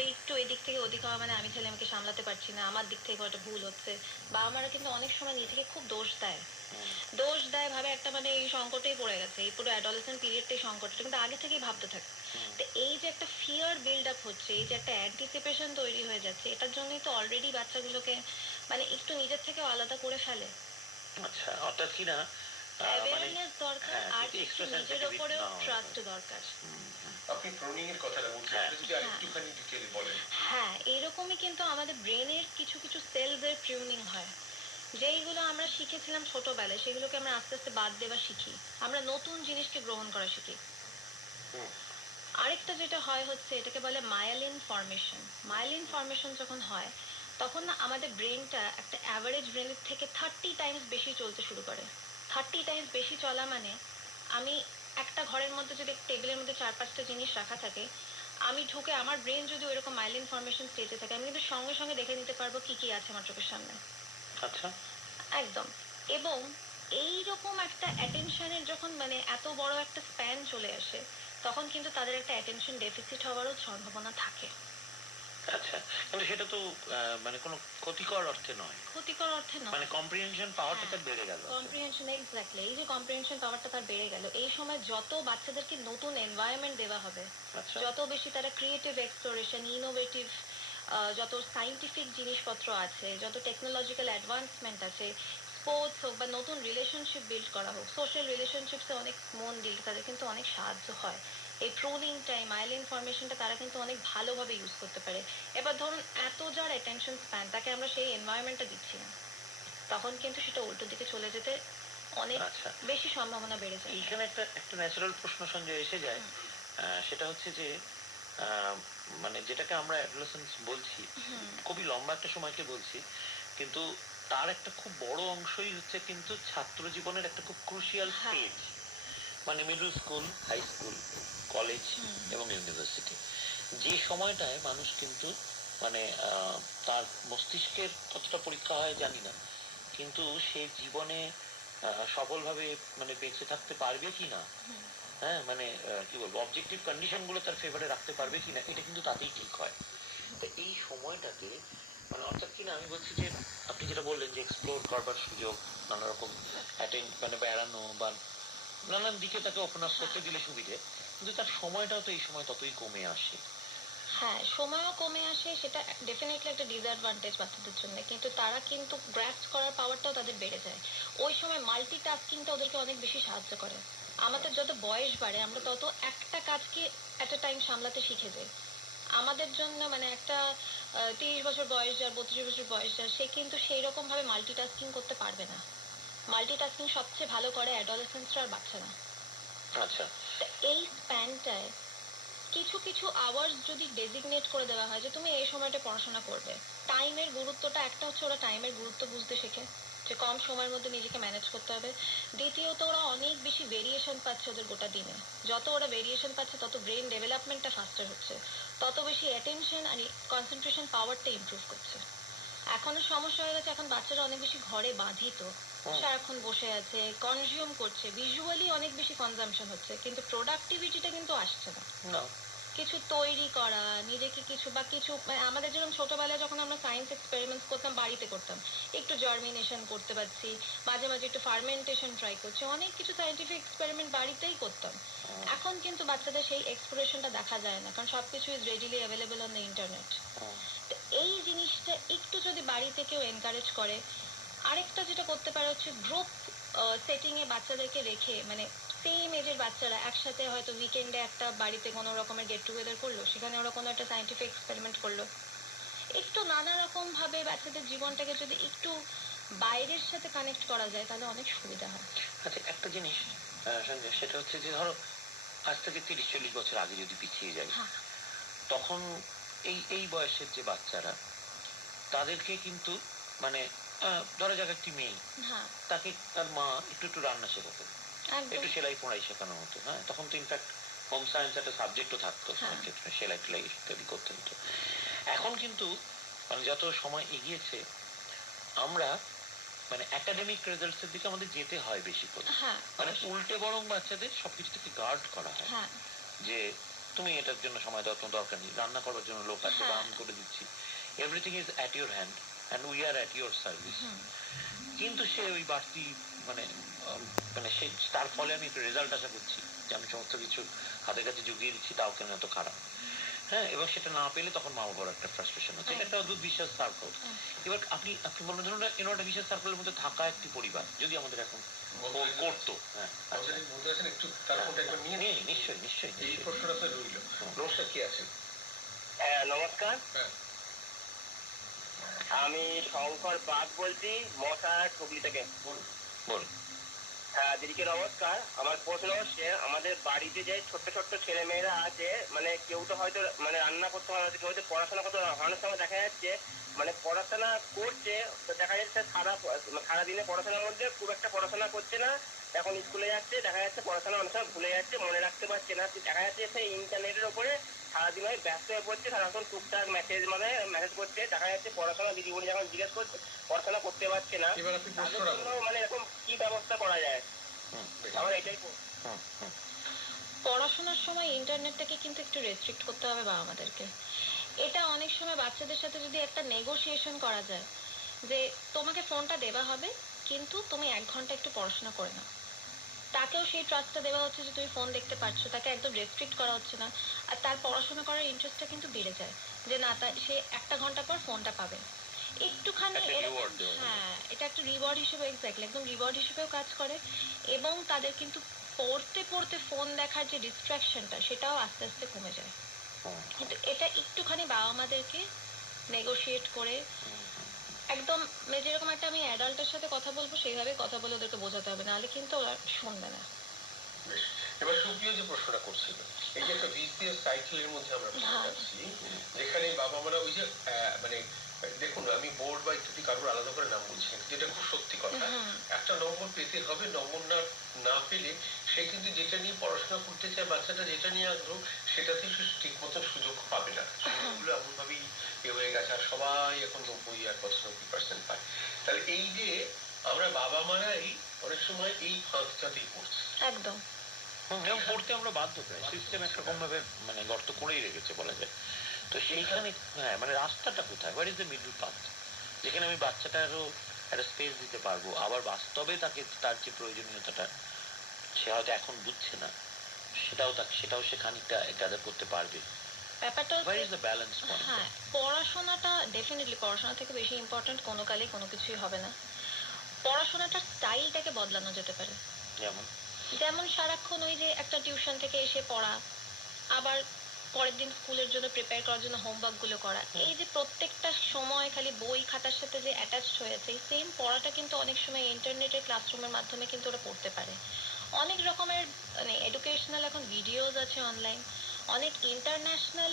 ভাবে একটু এদিক থেকে ওদিক হওয়া মানে আমি ছেলেমেয়েকে সামলাতে পারছি না, আমার দিক থেকে কোনো একটা ভুল হচ্ছে। বাবা মারা কিন্তু অনেক সময় নিজেকে খুব দোষ দেয়, দোষ দেয়, ভাবে একটা মানে এই সংকটেই পড়ে গেছে, এই পুরো অ্যাডোলেসেন্ট পিরিয়ডটাই সংকটটা কিন্তু আগে থেকেই ভাবতে থাকে। তো এই যে একটা ফিয়ার বিল্ড আপ হচ্ছে, এই যে একটা অ্যান্টিসিপেশন তৈরি হয়ে যাচ্ছে, এটার জন্যই তো অলরেডি বাচ্চাগুলোকে মানে একটু নিজের থেকেও আলাদা করে ফেলে। আচ্ছা, অর্থাৎ কি না অ্যাওয়ারনেস দরকার, আর একটু নিজের ওপরেও ট্রাস্ট দরকার। আপনি প্রোনিং এর কথাটা বলছেন, যদি আরেকটুখানি ডিটেইলে বলেন। হ্যাঁ, এরকমই কিন্তু আমাদের ব্রেনের কিছু কিছু সেলস এর প্রিউনিং হয়, যেইগুলো আমরা শিখেছিলাম ছোটবেলায় সেগুলোকে আমরা আস্তে আস্তে বাদ দেওয়া শিখি, আমরা নতুন জিনিসকে গ্রহণ করা শিখি। আরেকটা যেটা হয় হচ্ছে এটাকে বলে মায়ালিন ফর্মেশন। মায়ালিন ফর্মেশন যখন হয় তখন না আমাদের ব্রেনটা একটা অ্যাভারেজ ব্রেনের থেকে 30 টাইমস বেশি চলতে শুরু করে। 30 টাইমস বেশি চলা মানে আমি একটা ঘরের মধ্যে যদি টেবিলের মধ্যে 4-5টা জিনিস রাখা থাকে, আমি ঢুকে আমার ব্রেন যদি ওইরকম মাইলিন ফর্মেশন স্টেজে থাকে, আমি কিন্তু সঙ্গে সঙ্গে দেখে নিতে পারবো কি কি আছে আমার চোখের সামনে। আচ্ছা, একদম। এবং এইরকম একটা অ্যাটেনশনের যখন মানে এত বড় একটা স্প্যান চলে আসে, তখন কিন্তু তাদের একটা অ্যাটেনশন ডেফিসিট হওয়ারও সম্ভাবনা থাকে। আচ্ছা, কিন্তু সেটা তো মানে কোনো ক্ষতিকর অর্থে নয়। ক্ষতিকর অর্থে নয়, মানে কম্প্রিহেনশন পাওয়ারটা তার বেড়ে গেল। কম্প্রিহেনশন, এক্স্যাক্টলি, এই যে কম্প্রিহেনশন পাওয়ারটা তার বেড়ে গেল, এই সময় যত বাচ্চাদেরকে নতুন এনভায়রনমেন্ট দেওয়া হবে, যত বেশি তারা ক্রিয়েটিভ এক্সপ্লোরেশন, ইনোভেটিভ, যত সাইন্টিফিক জিনিসপত্র আছে, যত টেকনোলজিক্যাল অ্যাডভান্সমেন্ট আছে, স্পোর্টস হোক বা নতুন রিলেশনশিপ বিল্ড করা হোক, সোশ্যাল রিলেশনশিপসে অনেক মন দিলে তাদের কিন্তু অনেক সাহায্য হয়। এই প্রুনিং টাইম, মাইলিন ফর্মেশনটা তারা কিন্তু অনেক ভালোভাবে ইউজ করতে পারে। এবার ধরুন এত যার অ্যাটেনশন স্প্যান, তাকে আমরা সেই এনভায়রনমেন্টটা দিচ্ছি না, তখন কিন্তু সেটা উল্টো দিকে চলে যেতে অনেক বেশি সম্ভাবনা বেড়ে যায়। এইখানে একটা একটা ন্যাচারাল প্রশ্ন সঞ্জয় এসে যায়, সেটা হচ্ছে যে মানে যেটাকে আমরা অ্যাডোলেসেন্স বলছি, খুবই লম্বা একটা সময়কে বলছি, কিন্তু তার একটা খুব বড় অংশই হচ্ছে কিন্তু ছাত্র জীবনের একটা খুব ক্রুশিয়াল স্টেজ, মানে middle school, high school, college এবং ইউনিভার্সিটি। যে সময়টায় মানুষ কিন্তু মানে তার মস্তিষ্কের কতটা পরীক্ষা হয় জানি না, কিন্তু সে জীবনে সফলভাবে মানে বেঁচে থাকতে পারবে কিনা, হ্যাঁ মানে কি বলবো, অবজেক্টিভ কন্ডিশন গুলো তার ফেভারে রাখতে পারবে কিনা, এটা কিন্তু তাতেই ঠিক হয়। তো এই সময়টাতে মানে অর্থাৎ কিনা আমি বলছি যে আপনি যেটা বললেন যে এক্সপ্লোর করবার সুযোগ, নানা রকম মানে বেড়ানো বা নানান দিকে তাকে ওপেন আপ করতে দিলে সুবিধে, কিন্তু তার সময়টাও তো এই সময় ততই কমে আসে। হ্যাঁ, সময়ও কমে আসে, সেটা ডেফিনেটলি একটা ডিসঅ্যাডভান্টেজ বাচ্চাদের জন্য, কিন্তু তারা কিন্তু গ্র্যাস্প করার পাওয়ারটাও তাদের বেড়ে যায়। ওই সময় মাল্টিটাস্কিংটা ওদেরকে অনেক বেশি সাহায্য করে। আমাদের যত বয়স বাড়ে আমরা তত একটা কাজকে অ্যাট এ টাইম সামলাতে শিখে যাই। আমাদের জন্য মানে একটা 30 বছর বয়স যার, 32 বছর বয়স যার, সে কিন্তু সেই রকম ভাবে মাল্টিটাস্কিং করতে পারবে না। মাল্টিটাস্কিং সবচেয়ে ভালো করে অ্যাডোলেসেন্সরা আর বাচ্চারা। আচ্ছা, এই স্প্যানটায় কিছু কিছু আওয়ার্স যদি ডেজিগনেট করে দেওয়া হয় যে তুমি এই সময়টা পড়াশোনা করবে, টাইমের গুরুত্বটা, একটা হচ্ছে ওরা টাইমের গুরুত্ব বুঝতে শেখে, যে কম সময়ের মধ্যে নিজেকে ম্যানেজ করতে হবে। দ্বিতীয়ত ওরা অনেক বেশি ভেরিয়েশন পাচ্ছে ওদের গোটা দিনে, যত ওরা ভেরিয়েশন পাচ্ছে তত ব্রেন ডেভেলপমেন্টটা ফাস্টার হচ্ছে, তত বেশি অ্যাটেনশন আর কনসেন্ট্রেশন পাওয়ারটা ইমপ্রুভ করছে। এখনো সমস্যা হয়ে গেছে, এখন বাচ্চারা অনেক বেশি ঘরে বাঁধিত, সারাক্ষণ বসে আছে, কনজিউম করছে, ভিজুয়ালি অনেক বেশি কনজামশন হচ্ছে, কিন্তু প্রোডাক্টিভিটিটা কিন্তু আসছে না। কিছু তৈরি করা, নিজেকে কিছু বা কিছু মানে আমাদের যেরকম ছোটবেলায় যখন আমরা সায়েন্স এক্সপেরিমেন্টস করতাম, বাড়িতে করতাম, একটু জার্মিনেশন করতে পারছি, মাঝে মাঝে একটু ফার্মেন্টেশন ট্রাই করছি, অনেক কিছু সায়েন্টিফিক এক্সপেরিমেন্ট বাড়িতেই করতাম। এখন কিন্তু বাচ্চাদের সেই এক্সপ্লোরেশনটা দেখা যায় না, কারণ সবকিছু is readily available on the internet. এই জিনিসটা একটু যদি বাড়িতে কেউ এনকারেজ করে। আরেকটা যেটা করতে পারে হচ্ছে গ্রুপ সেটিং এ বাচ্চাদেরকে রেখে, মানে সেম এজের বাচ্চারা একসাথে হয়তো উইকেন্ডে একটা বাড়িতে কোনো রকমের গেট টুগেদার করলো, সেখানে ওরা কোনো একটা সাইন্টিফিক এক্সপেরিমেন্ট করলো, একটু নানা রকম ভাবে বাচ্চাদের জীবনটাকে যদি একটু বাইরের সাথে কানেক্ট করা যায় তাহলে অনেক সুবিধা হয়। আচ্ছা, একটা জিনিস সঞ্জয়, সেটা হচ্ছে যে ধরো আজ থেকে 30-40 বছর আগে যদি পিছিয়ে যাই, তখন এই এই বয়সের যে বাচ্চারা, তাদেরকে কিন্তু মানে ধরা যাক একটি মেয়ে, তাকে তার মা একটু একটু রান্না শেখাতো, একটু সেলাই পোড়াই শেখানো হতো, হ্যাঁ তখন তো ইনফ্যাক্ট হোম সায়েন্স একটা সাবজেক্টও থাকতো, সেলাই টেলাই ইত্যাদি করতে হতো। এখন কিন্তু মানে যত সময় এগিয়েছে, আমরা মানে একাডেমিক রেজাল্টস এর দিকে আমাদের যেতে হয় বেশি করে, মানে উল্টে বরং বাচ্চাদের সবকিছু থেকে গার্ড করা হয়, যে তুমি এটার জন্য সময় দেওয়ার কোনো দরকার নেই, রান্না করার জন্য লোক আছে বা আমি করে দিচ্ছি, everything is at your hand and we are at your service. কিন্তু সে ওই বাড়তি মানে মানে সে তার ফলে আমি একটা রেজাল্ট আশা করছি যে আমি সমস্ত কিছু হাতের কাছে জুগিয়ে দিচ্ছি, তাও কেন এত খারাপ। হ্যাঁ, এবার সেটা না পেলে তখন মা বাবার একটা ফ্রাস্ট্রেশন হচ্ছে, এটা একটা অদ্ভুত বিশ্বাস সার্কেল। এবার আপনি আপনি বলবেন ধরুন একটা বিশ্বাস সার্কেলের মধ্যে থাকা একটি পরিবার যদি আমাদের এখন করতো, হ্যাঁ আচ্ছা বলতে আছেন একটু তার ফোনটা একবার নিয়ে নিশ্চয়ই নিশ্চয়ই নিশ্চয়ই এই নিশ্চয়ই। প্রশ্নটা তো রইল। নমস্কার, কে আছেন? হ্যাঁ নমস্কার, হ্যাঁ, আমি শঙ্কর বাগ বলছি মশা হুগলি থেকে। বলুন। বল। হ্যাঁ দিদিকে নমস্কার। আমার প্রশ্ন হচ্ছে, আমাদের বাড়িতে যে ছোট্ট ছোট্ট ছেলে মেয়েরা আছে, মানে কেউ তো হয়তো মানে রান্না করতে পারে, কেউ হয়তো পড়াশোনা করতে পারে, অনেক সময় দেখা যাচ্ছে মানে পড়াশোনা করছে তো দেখা যাচ্ছে সারাদিনে পড়াশোনার মধ্যে খুব একটা পড়াশোনা করছে না, এখন স্কুলে যাচ্ছে, দেখা যাচ্ছে পড়াশোনা অনেক সময় ভুলে যাচ্ছে, মনে রাখতে পারছে না, দেখা যাচ্ছে সেই ইন্টারনেটের ওপরে সারাদিন হয়ে ব্যস্ত হয়ে পড়ছে, সারাক্ষণ টুকটাক মেসেজ করছে, দেখা যাচ্ছে পড়াশোনা দিদিমণি যখন জিজ্ঞেস করছে পড়াশোনা করতে পারছে না। এবার আপনি তাদের প্রশ্নটা জন্য বলুন। মানে এরকম কি ব্যবস্থা করা যায়, আমার এটাই পড়াশোনার সময় ইন্টারনেটটাকে কিন্তু একটু রেস্ট্রিক্ট করতে হবে বাবা মাদেরকে। এটা অনেক সময় বাচ্চাদের সাথে যদি একটা নেগোসিয়েশন করা যায় যে তোমাকে ফোনটা দেওয়া হবে, কিন্তু তুমি 1 ঘন্টা একটু পড়াশোনা করে নাও, তাকেও সেই ট্রাস্টটা দেওয়া হচ্ছে যে তুমি ফোন দেখতে পারছো, তাকে একদম রেস্ট্রিক্ট করা হচ্ছে না, আর তার পড়াশোনা করার ইন্টারেস্টটা কিন্তু বেড়ে যায় যে না সে 1 ঘন্টা পর ফোনটা পাবে একটুখানি একটা এরকম। reward দেওয়া হবে। হ্যাঁ, এটা একটা রিওয়ার্ড হিসেবে এক্স্যাক্টলি একদম রিওয়ার্ড হিসেবেও কাজ করে, এবং তাদের কিন্তু পড়তে পড়তে ফোন দেখার যে ডিস্ট্রাকশনটা সেটাও আস্তে আস্তে কমে যায়। কিন্তু এটা একটুখানি বাবা মাদেরকে নেগোশিয়েট করে একদম যেরকম একটা আমি অ্যাডাল্টের সাথে কথা বলবো সেইভাবে কথা বলে ওদেরকে বোঝাতে হবে, নাহলে কিন্তু ওরা শুনবে না। বেশ। এবার সুপ্রিয় যে প্রশ্নটা করছিল, এই যে একটা ভিসিএস সাইকেলের মধ্যে আমরা পড়ে হ্যাঁ। যাচ্ছি, যেখানে বাবা মারা ওই যে মানে দেখুন, আমি বোর্ড বা ইত্যাদি কারোর আলাদা করে নাম বলছি না, যেটা খুব সত্যি কথা। একটা নম্বর পেতে হবে, নম্বর না না পেলে সে কিন্তু যেটা নিয়ে পড়াশোনা করতে চায়, বাচ্চাটা যেটা নিয়ে আগ্রহ, সেটাতে সে ঠিক মতন সুযোগ পাবে না। সুযোগগুলো এমন ভাবেই হয়ে গেছে, আর সবাই এখন 90 আর 95% পায়। তাহলে এই যে আমরা বাবা মারাই অনেক সময় এই ফাঁকটাতেই পড়ছি। একদম। এবং পড়তে আমরা বাধ্য, প্রায় সিস্টেম একরকম ভাবে মানে গর্ত করেই রেখেছে বলা যায়। তো সেইখানে হ্যাঁ মানে রাস্তাটা কোথায়, what is the middle path, যেখানে আমি বাচ্চাটারও একটা স্পেস দিতে পারবো, আবার বাস্তবে তাকে তার যে প্রয়োজনীয়তাটা সে হয়তো এখন বুঝছে না, সেটাও সে খানিকটা গ্যাদার করতে পারবে। ব্যাপারটা হোয়াট হচ্ছে ইজ দ্য ব্যালেন্স পয়েন্ট? হ্যাঁ, পড়াশোনাটা ডেফিনেটলি পড়াশোনা থেকে বেশি ইম্পর্টেন্ট কোনো কালেই কোনো কিছুই হবে না। পড়াশোনাটার স্টাইলটাকে বদলানো যেতে পারে। যেমন যেমন সারাক্ষণ ওই যে একটা টিউশন থেকে এসে পড়া, আবার পরের দিন স্কুলের জন্য প্রিপেয়ার করার জন্য হোমওয়ার্ক গুলো করা, এই যে প্রত্যেকটা সময় খালি বই খাতার সাথে যে অ্যাটাচড হয়েছে, এই সেম পড়াটা কিন্তু অনেক সময় ইন্টারনেটের ক্লাসরুমের মাধ্যমে কিন্তু ওরা পড়তে পারে। অনেক রকমের মানে এডুকেশনাল এখন ভিডিওজ আছে অনলাইন, অনেক ইন্টারন্যাশনাল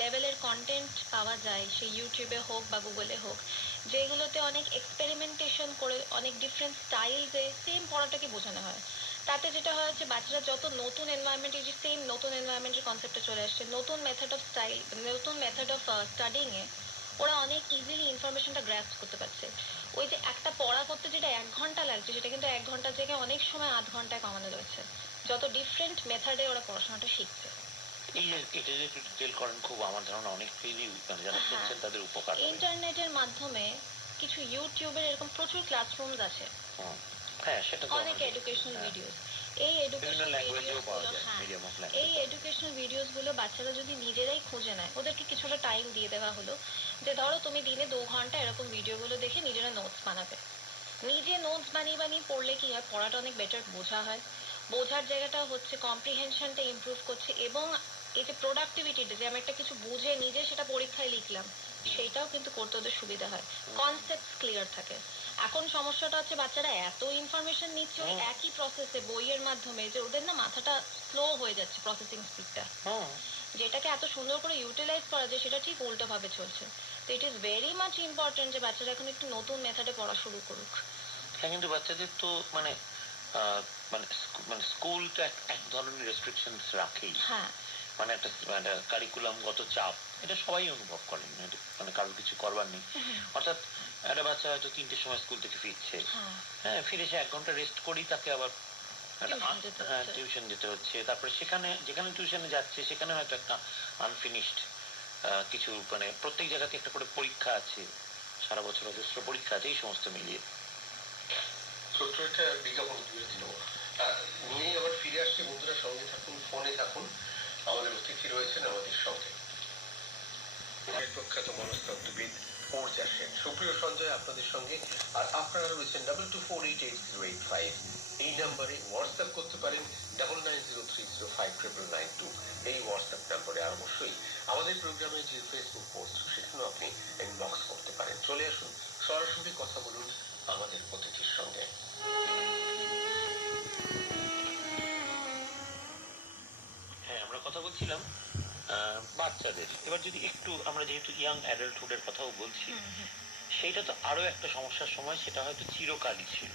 লেভেলের কন্টেন্ট পাওয়া যায়, সে ইউটিউবে হোক বা গুগলে হোক, যেগুলোতে অনেক এক্সপেরিমেন্টেশন করে অনেক ডিফারেন্ট স্টাইলসে সেম পড়াটাকে বোঝানো হয়। তাতে যেটা হয় হচ্ছে বাচ্চারা যত নতুন এনভায়রনমেন্ট, এই যে সেম নতুন এনভায়রনমেন্টের কনসেপ্টে চলে আসছে, নতুন মেথড অফ স্টাইল, নতুন মেথড অফ স্টাডিং এ ওরা অনেক ইজিলি ইনফরমেশনটা গ্র্যাস্প করতে পারছে। ওই যে একটা পড়া করতে যেটা 1 ঘন্টা লাগছে, সেটা কিন্তু 1 ঘন্টার জায়গায় অনেক সময় আধ ঘন্টায় কমানো যাচ্ছে, যত ডিফারেন্ট মেথডে ওরা পড়াশোনাটা শিখছে। এই যে এটা যে একটু ডিটেল করেন, খুব আমার ধারণা অনেক পেজই মানে যারা হ্যাঁ। শুনছেন তাদের উপকার হবে। ইন্টারনেটের মাধ্যমে কিছু ইউটিউবের এরকম প্রচুর ক্লাসরুমস আছে, হ্যাঁ সেটা তো অনেক আমাদের- এডুকেশনাল হ্যাঁ। ভিডিওস। এই বিভিন্ন এডুকেশনাল ল্যাঙ্গুয়েজেও পাওয়া যায়, হ্যাঁ, মিডিয়াম অফ এই ল্যাঙ্গুয়েজ। এডুকেশনাল ভিডিওস গুলো বাচ্চারা যদি নিজেরাই খুঁজে নেয়, ওদেরকে কিছুটা টাইম দিয়ে দেওয়া হলো যে ধরো তুমি দিনে 2 ঘন্টা এরকম ভিডিওগুলো দেখে নিজেরা নোটস বানাবে। নিজে নোটস বানিয়ে বানিয়ে পড়লে কি হয়, পড়াটা অনেক বেটার বোঝা হয়, বোঝার জায়গাটা হচ্ছে কম্প্রিহেনশনটা ইমপ্রুভ করছে, এবং এই যে প্রোডাক্টিভিটিটা, যে আমি একটা কিছু বুঝে নিজে সেটা পরীক্ষায় লিখলাম, সেইটাও কিন্তু করতে ওদের সুবিধা হয়, কনসেপ্ট ক্লিয়ার থাকে। এখন সমস্যাটা হচ্ছে বাচ্চারা এত ইনফরমেশন নিচ্ছে ওই একই প্রসেসে বইয়ের মাধ্যমে, যে ওদের না মাথাটা স্লো হয়ে যাচ্ছে, প্রসেসিং স্পিডটা, যেটাকে এত সুন্দর করে ইউটিলাইজ করা যায় সেটা ঠিক উল্টো ভাবে চলছে। তো it is very much important যে বাচ্চারা এখন একটু নতুন মেথডে পড়া শুরু করুক। হ্যাঁ, কিন্তু বাচ্চাদের তো মানে মানে স্কুল তো এক ধরনের রেস্ট্রিকশনস রাখেই, হ্যাঁ, মানে একটা কারিকুলামগত চাপ, এটা সবাই অনুভব করেন, মানে কারোর কিছু করবার নেই। অর্থাৎ একটা বাচ্চা হয়তো 3টের সময় স্কুল থেকে ফিরছে, হ্যাঁ, হ্যাঁ ফিরে এসে 1 ঘন্টা রেস্ট করেই তাকে আবার Tuition যেতে হ্যাঁ হচ্ছে। টিউশন দিতে হচ্ছে, তারপরে যেখানে টিউশনে যাচ্ছে সেখানে হয়তো একটা আনফিনিশড কিছু, মানে প্রত্যেক জায়গাতে একটা করে পরীক্ষা আছে, সারা বছর অজস্র পরীক্ষা আছে, এই সমস্ত মিলিয়ে। ছোট্ট একটা বিজ্ঞাপন বিরতি নেব, নিয়ে আবার ফিরে আসছে। বন্ধুরা সঙ্গে থাকুন, ফোনে থাকুন, আমাদের অতিথি রয়েছেন আমাদের সঙ্গে প্রখ্যাত মনস্তত্ত্ববিদ পূজা সেন। সুপ্রিয় সঞ্জয় আপনাদের সঙ্গে, আর আপনারা রয়েছেন 22488085 এই নাম্বারে হোয়াটসঅ্যাপ করতে পারেন 9903059992 এই হোয়াটসঅ্যাপ নাম্বারে। আর অবশ্যই আমাদের প্রোগ্রামে যে ফেসবুক পোস্ট সেখানেও আপনি ইনবক্স করতে পারেন। চলে আসুন, সরাসরি কথা বলুন আমাদের অতিথির সঙ্গে। হ্যাঁ, আমরা কথা বলছিলাম বাচ্চাদের। এবার যদি একটু আমরা যেহেতু ইয়াং অ্যাডাল্টহুডের কথাও বলছি, সেইটা তো আরো একটা সমস্যার সময়, সেটা হয়তো চিরকালই ছিল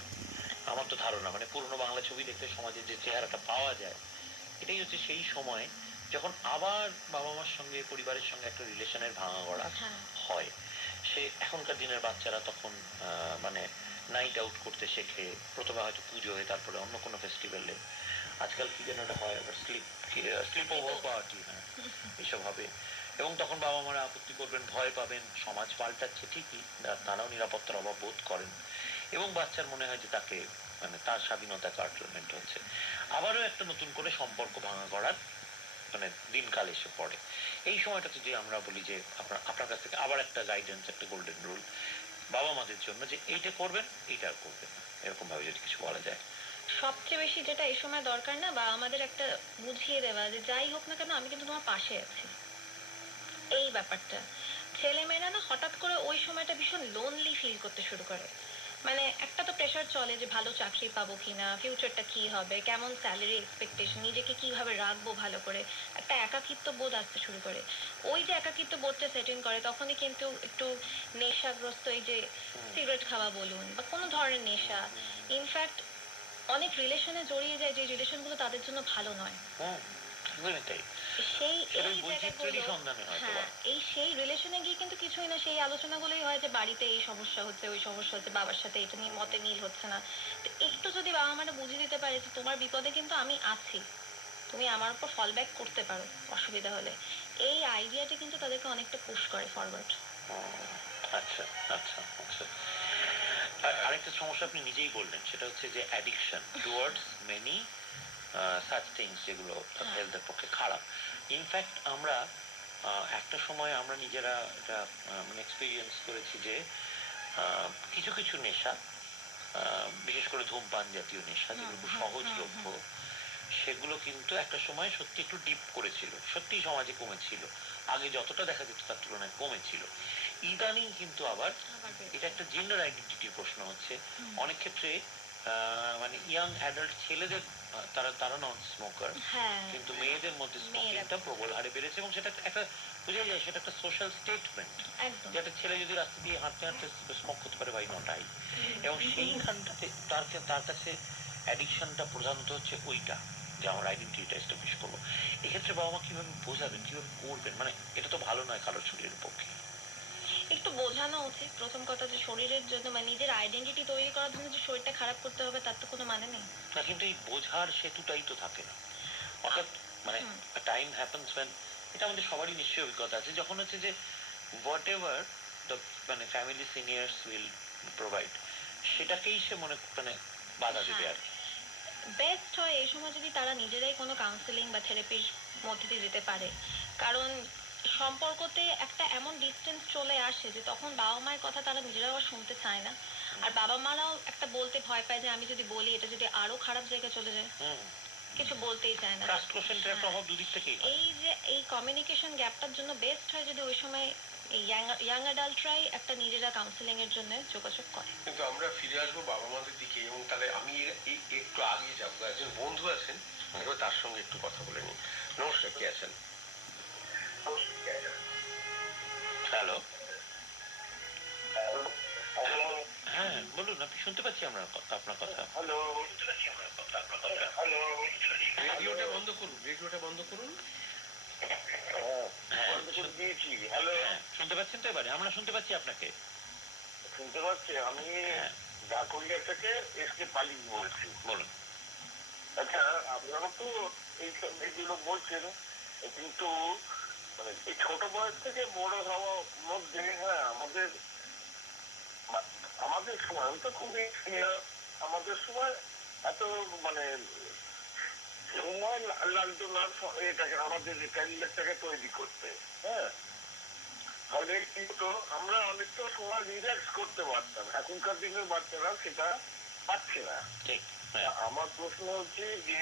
আমার তো ধারণা। মানে পুরনো বাংলা ছবি দেখলে সমাজের যে চেহারাটা পাওয়া যায়, এটাই হচ্ছে সেই সময় যখন আবার বাবা মার সঙ্গে, পরিবারের সঙ্গে একটা রিলেশনের ভাঙা গড়া হয়। সে এখনকার দিনের বাচ্চারা তখন মানে নাইট আউট করতে শেখে, প্রথমে হয়তো পুজোয়, তারপরে অন্য কোনো ফেস্টিভ্যালে, আজকাল কি যেন একটা হয় আবার স্লিপ ওভার পার্টি, হ্যাঁ এইসব হবে। এবং তখন বাবা মারা আপত্তি করবেন, ভয় পাবেন, সমাজ পাল্টাচ্ছে ঠিকই, তারাও নিরাপত্তার অভাব বোধ করেন, এবং বাচ্চার মনে হয় যে তাকে, মানে তার স্বাধীনতা কার্টলমেন্ট হচ্ছে। আবারও একটা নতুন করে সম্পর্ক ভাঙা করার মানে দিনকাল এসে পড়ে। এই সময়টাতে যে আমরা বলি যে আপনার কাছ থেকে আবার একটা গাইডেন্স, একটা গোল্ডেন রুল বাবা মাদের জন্য, যে এইটা করবেন, এইটা আর করবেন না, এরকম ভাবে যদি কিছু বলা যায়। সবচেয়ে বেশি যেটা এই সময় দরকার না, বা আমাদের একটা বুঝিয়ে দেওয়া যে যাই হোক না কেন আমি কিন্তু তোমার পাশে আছি, এই ব্যাপারটা। ছেলেমেয়েরা না হঠাৎ করে ওই সময়টা ভীষণ লোনলি ফিল করতে শুরু করে। মানে একটা তো প্রেশার চলে যে ভালো চাকরি পাবো কিনা, ফিউচারটা কি হবে, কেমন স্যালারি এক্সপেকটেশন, নিজেকে কিভাবে রাখবো ভালো করে, একটা একাকিত্ব বোধ আসতে শুরু করে। ওই যে একাকিত্ব বোধটা সেটিং করে, তখনই কিন্তু একটু নেশাগ্রস্ত, এই যে সিগারেট খাওয়া বলুন বা কোনো ধরনের নেশা, ইনফ্যাক্ট অনেক রিলেশনে জড়িয়ে যায় যে রিলেশনগুলো তাদের জন্য ভালো নয়। হ্যাঁ, একদমই তাই। সেই সেটা ওই এই বৈচিত্র্যেরই জায়গাগুলো, সন্ধানে হয়তো বা। হ্যাঁ, এই সেই রিলেশনে গিয়ে কিন্তু কিছুই না, সেই আলোচনাগুলোই হয় যে বাড়িতে এই সমস্যা হচ্ছে, ওই সমস্যা হচ্ছে, বাবার সাথে এটা নিয়ে মতে মিল হচ্ছে না। তো একটু যদি বাবা মারা বুঝিয়ে দিতে পারে যে তোমার বিপদে কিন্তু আমি আছি, তুমি আমার উপর ফল ব্যাক করতে পারো অসুবিধা হলে, এই আইডিয়াটা কিন্তু তাদেরকে অনেকটা পুশ করে ফরওয়ার্ড। আচ্ছা আচ্ছা আচ্ছা। আরেকটা সমস্যা আপনি নিজেই বললেন, সেটা হচ্ছে যে addiction towards many such things, যেগুলো হেলথের পক্ষে খারাপ। ইনফ্যাক্ট আমরা একটা সময় আমরা নিজেরা এটা মানে এক্সপিরিয়েন্স করেছি যে কিছু কিছু নেশা, বিশেষ করে ধূমপান জাতীয় নেশা, যেগুলো খুব সহজলভ্য, সেগুলো কিন্তু একটা সময় সত্যি একটু ডিপ করেছিল, সত্যি সমাজে কমেছিল, আগে যতটা দেখা যেত তার তুলনায় কমেছিল। ইদানিং কিন্তু আবার এটা একটা জেন্ডার আইডেন্টিটির প্রশ্ন হচ্ছে অনেক ক্ষেত্রে। মানে ইয়াং অ্যাডাল্ট ছেলেদের তারা তারা নন স্মোকার, কিন্তু মেয়েদের মধ্যে স্মোকিংটা প্রবল হারে বেড়েছে, এবং সেটা একটা বোঝা যায় সেটা একটা সোশ্যাল স্টেটমেন্ট, যে একটা ছেলে যদি রাস্তা দিয়ে হাঁটতে হাঁটতে স্মোক করতে পারে, ভাই নট আই। এবং সেইখানটাতে তার কাছে অ্যাডিকশনটা প্রধানত হচ্ছে ওইটা, যে আমার আইডেন্টিটিটা এস্টাবলিশ করবো। এক্ষেত্রে বাবা মা কিভাবে বোঝাবেন, কিভাবে করবেন? মানে এটা তো ভালো নয় কারোর শরীরের পক্ষে। একটু বোঝানো উচিত প্রথম কথা, যে শরীরের জন্য মানে নিজের আইডেন্টিটি তৈরি করার জন্য যে শরীরটা খারাপ করতে হবে তার তো কোনো মানে নেই। না, কিন্তু এই বোঝার সেতুটাই তো থাকে না। অর্থাৎ মানে টাইম হ্যাপেন্স ওয়েন, এটা আমাদের সবারই নিশ্চয়ই অভিজ্ঞতা আছে, যখন হচ্ছে যে হোয়াট এভার দ্য মানে ফ্যামিলি সিনিয়র্স উইল প্রোভাইড, সেটাকেই সে মানে বাধা দেবে আর কি। বেস্ট হয় এই সময় যদি তারা নিজেরাই কোনো কাউন্সেলিং বা থেরাপির মধ্যে দিয়ে যেতে পারে। কারণ সম্পর্কতে একটা এমন ডিস্টেন্স চলে আসে যে তখন বাবা মায়ের কথা তারা নিজেরাও আর শুনতে চায় না, আর বাবা মারাও একটা বলতে ভয় পায় যে আমি যদি বলি এটা যদি আরো খারাপ জায়গায় চলে যায়, কিছু বলতেই চায় না। ট্রাস্ট কোশ্চেনটার একটা অভাব দুদিক থেকেই হয়। এই যে এই কমিউনিকেশন গ্যাপটার জন্য বেস্ট হয় যদি ওই সময় ইয়াং অ্যাডাল্টরাই একটা নিজেরা কাউন্সেলিং এর জন্য যোগাযোগ করে। কিন্তু আমরা ফিরে আসবো বাবা মাদের দিকে, এবং তাহলে আমি একটু আগিয়ে যাবো। একজন বন্ধু আছেন, এবার তার সঙ্গে একটু কথা বলে নিই। নমস্কার, কে আছেন? হ্যালো, হ্যাঁ বলুন, আপনি শুনতে পাচ্ছি আমরা আপনার কথা। হ্যালো, রেডিওটা বন্ধ করুন, রেডিওটা বন্ধ করুন। হ্যাঁ, দিয়েছি। হ্যালো, হ্যাঁ, শুনতে পাচ্ছেন তো? এবারে আমরা শুনতে পাচ্ছি আপনাকে। শুনতে পাচ্ছি? আমি হ্যাঁ, ঢাকুরিয়া থেকে এসকে পালিয়ে বলছি। বলুন। আচ্ছা, আপনারা তো এইগুলো বলছেন, কিন্তু মানে এই ছোট বয়স থেকে বড় হওয়ার মধ্যে, হ্যাঁ, আমাদের সময় তো খুবই আমাদের সময় এত মানে সময় লাগতো না এটাকে, আমাদের ক্যারিয়ারটাকে তৈরি করতে। হ্যাঁ, ফলে কিন্তু আমরা অনেকটা সময় রিল্যাক্স করতে পারতাম, এখনকার দিনের বাচ্চারা সেটা পাচ্ছে না। ঠিক। হ্যাঁ। আমার প্রশ্ন হচ্ছে যে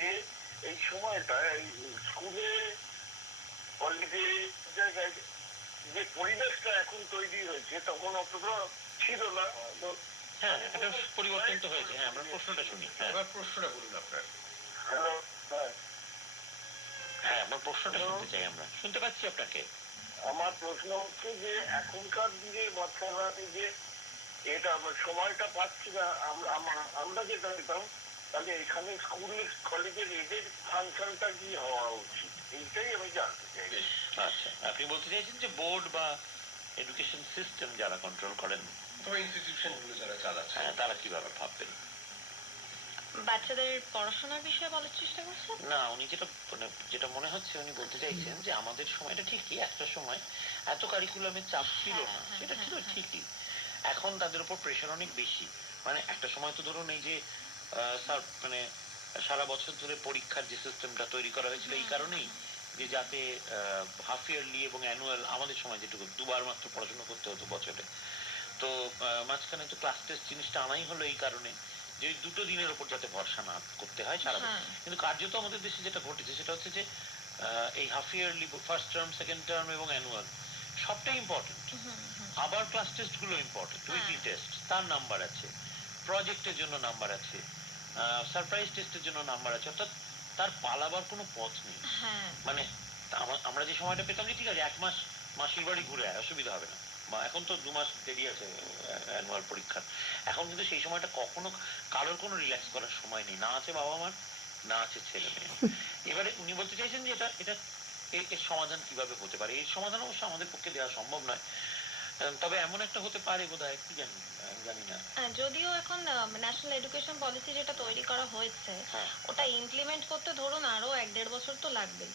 এই সময়টা এই স্কুলে কলেজে জায়গায় যে পরিবেশটা এখন তৈরি হয়েছে তখন অতটা ছিল না। হ্যাঁ, এটা পরিবর্তন তো হয়েছে। হ্যাঁ, আমরা প্রশ্নটা শুনি। হ্যাঁ, এবার প্রশ্নটা বলুন আপনার। হ্যালো, হ্যাঁ, হ্যাঁ, আমার প্রশ্নটা শুনতে চাই। আমরা শুনতে পাচ্ছি আপনাকে। আমার প্রশ্ন হচ্ছে যে এখনকার দিনে বাচ্চারা যে এটা আমার সময়টা পাচ্ছি না, আমরা যেটা পেতাম, তাহলে এখানে স্কুলের কলেজের এদের ফাংশনটা কি হওয়া উচিত, এইটাই আমি জানতে চাই। বেশ, আচ্ছা, আপনি বলতে চাইছেন যে বোর্ড বা এডুকেশন সিস্টেম যারা কন্ট্রোল করেন, অথবা ইনস্টিটিউশন গুলো যারা চালাচ্ছে, হ্যাঁ, তারা কিভাবে ভাববেন? বাচ্চাদের পড়াশোনার বিষয়ে বলার চেষ্টা করছেন? না, উনি যেটা মনে হচ্ছে উনি বলতে চাইছেন যে আমাদের সময়টা ঠিকই, একটা সময় এত কারিকুলামের চাপ ছিল না, হ্যাঁ, সেটা হ্যাঁ, ছিল হ্যাঁ। ঠিকই। এখন তাদের উপর প্রেশার অনেক বেশি। মানে একটা সময় তো ধরুন এই যে মানে সারা বছর ধরে পরীক্ষার যে সিস্টেমটা তৈরি করা হয়েছিল এই কারণেই, যে যাতে হাফ ইয়ারলি এবং অ্যানুয়াল, আমাদের সময় যেটুকু দুবার মাত্র পড়াশোনা করতে হতো বছরে, তো মাঝখানে তো ক্লাস টেস্ট জিনিসটা আনাই হলো এই কারণে যে ওই দুটো দিনের উপর যাতে ভরসা না করতে হয় সারা বছর। হ্যাঁ। কিন্তু কার্যত আমাদের দেশে যেটা ঘটেছে সেটা হচ্ছে যে এই half yearly, first term, second term এবং অ্যানুয়াল সবটাই ইম্পর্টেন্ট। আবার ক্লাস টেস্ট গুলো ইম্পর্টেন্ট, উইকলি টেস্ট, তার নাম্বার আছে, প্রজেক্টের জন্য নাম্বার আছে, সারপ্রাইজ টেস্টের জন্য নাম্বার আছে, অর্থাৎ তার পালাবার কোনো পথ নেই। হ্যাঁ। মানে আমরা যে সময়টা পেতাম যে ঠিক আছে 1 মাস মাসির বাড়ি ঘুরে আয়, অসুবিধা হবে না, বা এখন তো 2 মাস দেরি আছে অ্যানুয়াল পরীক্ষার। এখন কিন্তু সেই সময়টা কখনো কারোর কোনো রিল্যাক্স করার সময় নেই, না আছে বাবা মার, না আছে ছেলে মেয়ে। এবারে উনি বলতে চাইছেন যে এটা এর সমাধান কিভাবে হতে পারে। এর সমাধান অবশ্য আমাদের পক্ষে দেওয়া সম্ভব নয়, তবে এমন একটা হতে পারে বোধহয়, কি জানি, আমি জানি না। যদিও এখন ন্যাশনাল এডুকেশন পলিসি যেটা তৈরি করা হয়েছে, হ্যাঁ। ওটা ইমপ্লিমেন্ট করতে ধরুন আরো 1-1.5 বছর তো লাগবেই।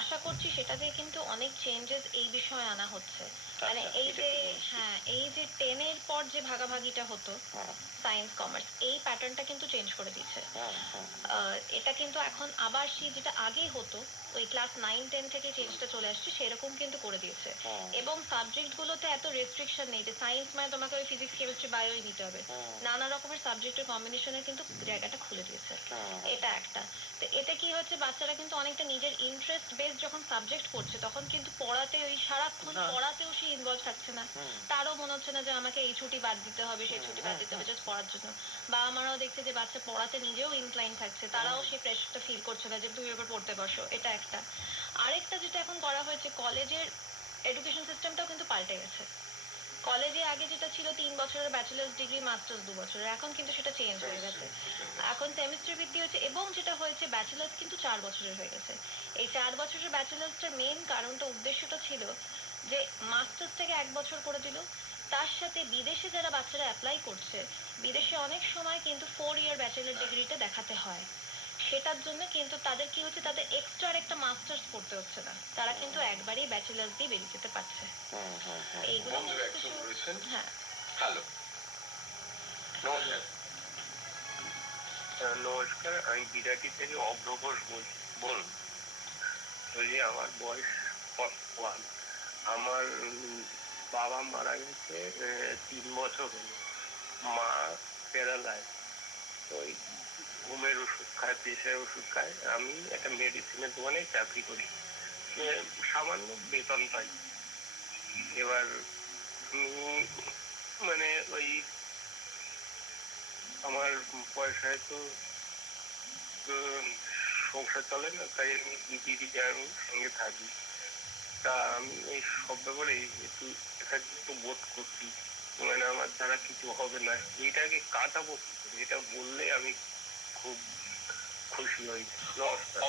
আশা করছি সেটাতে কিন্তু অনেক চেঞ্জেস এই বিষয়ে আনা হচ্ছে। মানে এই এটা যে, কি বলছি? হ্যাঁ, এই যে 10-এর পর যে ভাগাভাগিটা হতো, হ্যাঁ, সায়েন্স কমার্স, এই প্যাটার্নটা কিন্তু চেঞ্জ করে দিচ্ছে। হ্যাঁ, হ্যাঁ। এটা কিন্তু এখন আবার সেই যেটা আগেই হতো, ওই ক্লাস 9-10 থেকে চেঞ্জটা চলে আসছে, সেরকম কিন্তু করে দিয়েছে। হ্যাঁ। এবং সাবজেক্ট গুলোতে এত রেস্ট্রিকশন নেই যে সায়েন্স মানে তোমাকে ওই ফিজিক্স, কেমিস্ট্রি, বায়োই নিতে হবে। নানা রকমের সাবজেক্টের কম্বিনেশনে কিন্তু জায়গাটা খুলে দিয়েছে। এটা একটা। তো এতে কি হচ্ছে, বাচ্চারা কিন্তু অনেকটা নিজের ইন্টারেস্ট বেস যখন সাবজেক্ট পড়ছে তখন কিন্তু পড়াতে ওই সারাক্ষণ না। পড়াতেও সে ইনভলভ থাকছে না। তারও মনে হচ্ছে না যে আমাকে এই ছুটি বাদ দিতে হবে, সেই ছুটি বাদ দিতে হবে জাস্ট পড়ার জন্য। বাবা মারাও দেখছে যে বাচ্চা পড়াতে নিজেও ইনক্লাইন থাকছে, তারাও সেই প্রেশারটা ফিল করছে না যে তুমি এবার পড়তে বসো। এটা একটা। আরেকটা যেটা এখন করা হয়েছে, কলেজের এডুকেশন সিস্টেমটাও কিন্তু পাল্টে গেছে। কলেজে আগে যেটা ছিল 3 বছরের ব্যাচেলার্স ডিগ্রি, মাস্টার্স 2 বছরের, এখন কিন্তু সেটা চেঞ্জ হয়ে গেছে। এখন সেমিস্টার ভিত্তি হচ্ছে, এবং যেটা হয়েছে ব্যাচেলার্স কিন্তু 4 বছরের হয়ে গেছে। এই 4 বছরের ব্যাচেলার্সটার মেইন কারণটা, উদ্দেশ্যটা ছিল যে মাস্টার্সটাকে 1 বছর করে দিল। তার সাথে বিদেশে যারা বাচ্চারা অ্যাপ্লাই করছে, বিদেশে অনেক সময় কিন্তু 4 ইয়ার ব্যাচেলার ডিগ্রিটা দেখাতে হয়। সেটার জন্য কিন্তু তাদের কি হচ্ছে, তাদের এক্সট্রা একটা মাস্টার্স করতে হচ্ছে না, তারা কিন্তু একবারই ব্যাচেলার্স দিয়ে বেরিয়ে যেতে পারছে। এইগুলো বন্ধু কিন্তু একজন কিছু, রয়েছেন। হ্যাঁ। হ্যালো, নমস্কার। নমস্কার, আমি বিরাটি থেকে অভ্র ঘোষ বলছি। বলুন। বলছি আমার বয়স 41। আমার বাবা মারা গেছে 3 বছর হলো। মা প্যারালাইজ, ওই ঘুমের ওষুধ খায়, প্রেশার ওষুধ খায়। আমি একটা মেডিসিনের দোকানে চাকরি করি, সামান্য বেতন পাই। এবার আমি মানে ওই আমার পয়সায় তো সংসার চলে না, তাই আমি দিদি আমি সঙ্গে থাকি। তা আমি এই সব ব্যাপারে একটু একাকিত্ব বোধ করছি, মানে আমার দ্বারা কিছু হবে না, এইটাকে কাটাবো কি করে, এটা বললে আমি খুব খুশি হই। নমস্কার।